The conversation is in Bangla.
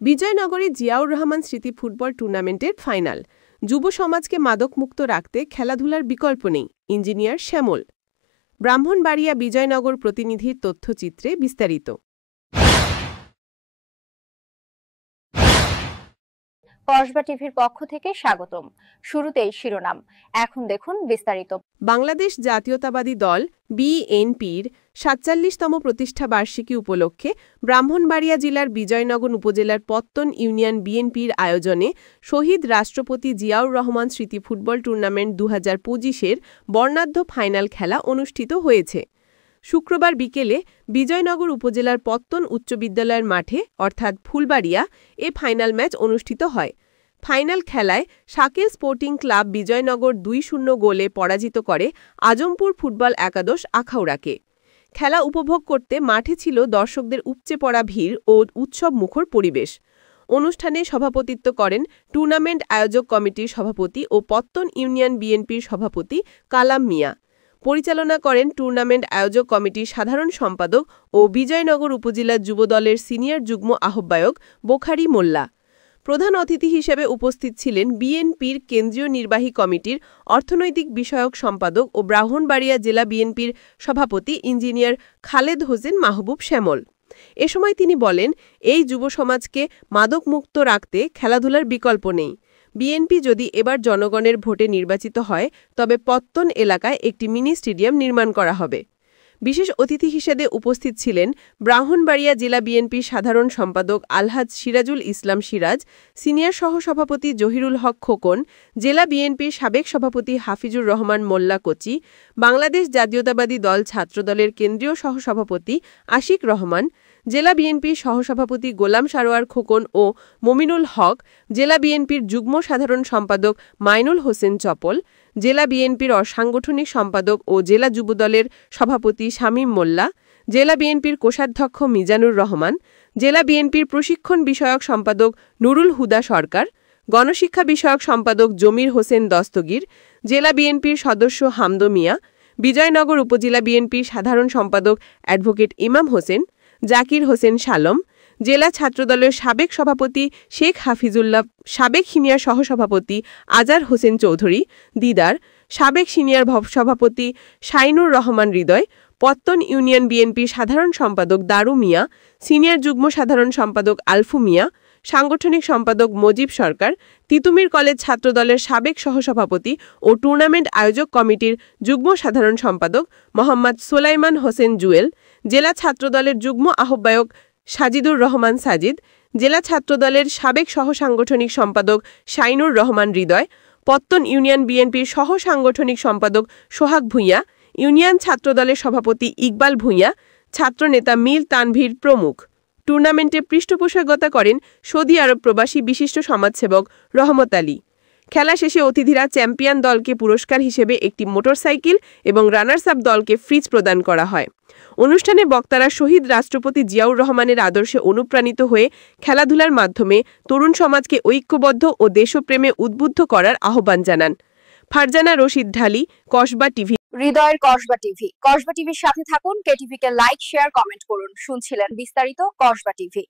বিজয়নগরে জিয়াউর রহমান স্মৃতি ফুটবল টুর্নামেন্টের ফাইনাল। যুব সমাজকে মাদকমুক্ত রাখতে খেলাধুলার বিকল্প নেই, ইঞ্জিনিয়ার শ্যামল। ব্রাহ্মণবাড়িয়া বিজয়নগর প্রতিনিধির তথ্যচিত্রে বিস্তারিত। কসবা টিভির পক্ষ থেকে স্বাগতম। শুরুতেই শিরোনাম, এখন দেখুন বিস্তারিত। বাংলাদেশ জাতীয়তাবাদী দল বিএনপির ৪৭তম প্রতিষ্ঠা বার্ষিকী উপলক্ষে ব্রাহ্মণবাড়িয়া জেলার বিজয়নগর উপজেলার পত্তন ইউনিয়ন বিএনপির আয়োজনে শহীদ রাষ্ট্রপতি জিয়াউর রহমান স্মৃতি ফুটবল টুর্নামেন্ট ২০২৫-এর বর্ণাঢ্য ফাইনাল খেলা অনুষ্ঠিত হয়েছে। শুক্রবার বিকেলে বিজয়নগর উপজেলার পত্তন উচ্চ বিদ্যালয়ের মাঠে অর্থাৎ ফুলবাড়িয়া এ ফাইনাল ম্যাচ অনুষ্ঠিত হয়। ফাইনাল খেলায় শাকিল স্পোর্টিং ক্লাব বিজয়নগর ২-০ গোলে পরাজিত করে আজমপুর ফুটবল একাদশ আখাউড়াকে। খেলা উপভোগ করতে মাঠে ছিল দর্শকদের উপচে পড়া ভিড় ও উৎসব মুখর পরিবেশ। অনুষ্ঠানে সভাপতিত্ব করেন টুর্নামেন্ট আয়োজক কমিটির সভাপতি ও পত্তন ইউনিয়ন বিএনপির সভাপতি কালাম মিয়া। পরিচালনা করেন টুর্নামেন্ট আয়োজক কমিটির সাধারণ সম্পাদক ও বিজয়নগর উপজেলা যুবদলের সিনিয়র যুগ্ম আহ্বায়ক বোখারি মোল্লা। প্রধান অতিথি হিসেবে উপস্থিত ছিলেন বিএনপির কেন্দ্রীয় নির্বাহী কমিটির অর্থনৈতিক বিষয়ক সম্পাদক ও ব্রাহ্মণবাড়িয়া জেলা বিএনপির সভাপতি ইঞ্জিনিয়ার খালেদ হোসেন মাহবুব শ্যামল। এ সময় তিনি বলেন, এই যুব সমাজকে মাদকমুক্ত রাখতে খেলাধুলার বিকল্প নেই। বিএনপি যদি এবার জনগণের ভোটে নির্বাচিত হয় তবে পত্তন এলাকায় একটি মিনি স্টেডিয়াম নির্মাণ করা হবে। বিশেষ অতিথি হিসেবে উপস্থিত ছিলেন ব্রাহ্মণবাড়িয়া জেলা বিএনপির সাধারণ সম্পাদক আলহাজ সিরাজুল ইসলাম সিরাজ, সিনিয়র সহসভাপতি জহিরুল হক খোকন, জেলা বিএনপির সাবেক সভাপতি হাফিজুর রহমান মোল্লা কোচি, বাংলাদেশ জাতীয়তাবাদী দল ছাত্রদলের কেন্দ্রীয় সহসভাপতি আশিক রহমান, জেলা বিএনপির সহসভাপতি গোলাম সারোয়ার খোকন ও মমিনুল হক, জেলা বিএনপির যুগ্ম সাধারণ সম্পাদক মাইনুল হোসেন চপল, জেলা বিএনপির সাংগঠনিক সম্পাদক ও জেলা যুবদলের সভাপতি শামীম মোল্লা, জেলা বিএনপির কোষাধ্যক্ষ মিজানুর রহমান, জেলা বিএনপির প্রশিক্ষণ বিষয়ক সম্পাদক নুরুল হুদা সরকার, গণশিক্ষা বিষয়ক সম্পাদক জমির হোসেন দস্তগীর, জেলা বিএনপির সদস্য হামদ মিয়া, বিজয়নগর উপজেলা বিএনপির সাধারণ সম্পাদক অ্যাডভোকেট ইমাম হোসেন, জাকির হোসেন শালম, জেলা ছাত্রদলের সাবেক সভাপতি শেখ হাফিজুল্লাহ, সাবেক সিনিয়র সহসভাপতি আজার হোসেন চৌধুরী দিদার, সাবেক সিনিয়র সভাপতি শাইনুর রহমান হৃদয়, পত্তন ইউনিয়ন বিএনপির সাধারণ সম্পাদক দারু মিয়া, সিনিয়র যুগ্ম সাধারণ সম্পাদক আলফু মিয়া, সাংগঠনিক সম্পাদক মজিব সরকার, তিতুমির কলেজ ছাত্রদলের সাবেক সহসভাপতি ও টুর্নামেন্ট আয়োজক কমিটির যুগ্ম সাধারণ সম্পাদক মোহাম্মদ সোলাইমান হোসেন জুয়েল, জেলা ছাত্রদলের যুগ্ম আহ্বায়ক সাজিদুর রহমান সাজিদ, জেলা ছাত্রদলের সাবেক সহসাংগঠনিক সম্পাদক শাইনুর রহমান হৃদয়, পত্তন ইউনিয়ন বিএনপির সহসাংগঠনিক সম্পাদক সোহাগ ভূঁইয়া, ইউনিয়ন ছাত্রদলের সভাপতি ইকবাল ভূঁইয়া, ছাত্রনেতা মিল তানভীর প্রমুখ। টুর্নামেন্টে পৃষ্ঠপোষকতা করেন সৌদি আরব প্রবাসী বিশিষ্ট সমাজসেবক রহমত আলী। খেলা শেষে অতিথিরা চ্যাম্পিয়ন দলকে পুরস্কার হিসেবে একটি মোটরসাইকেল এবং রানার্স আপ দলকে ফ্রিজ প্রদান করা হয়। অনুষ্ঠানে বক্তারা শহীদ রাষ্ট্রপতি জিয়াউর রহমানের আদর্শে অনুপ্রাণিত হয়ে খেলাধুলার মাধ্যমে তরুণ সমাজকে ঐক্যবদ্ধ ও দেশপ্রেমে উদ্বুদ্ধ করার আহ্বান জানান। ফারজানা রশিদ ঢালি, কসবা টিভি। হৃদয়ের কসবা টিভি। কসবা টিভির সাথে থাকুন, কেটিভিকে লাইক, শেয়ার, কমেন্ট করুন। শুনছিলেন বিস্তারিত কসবা টিভি।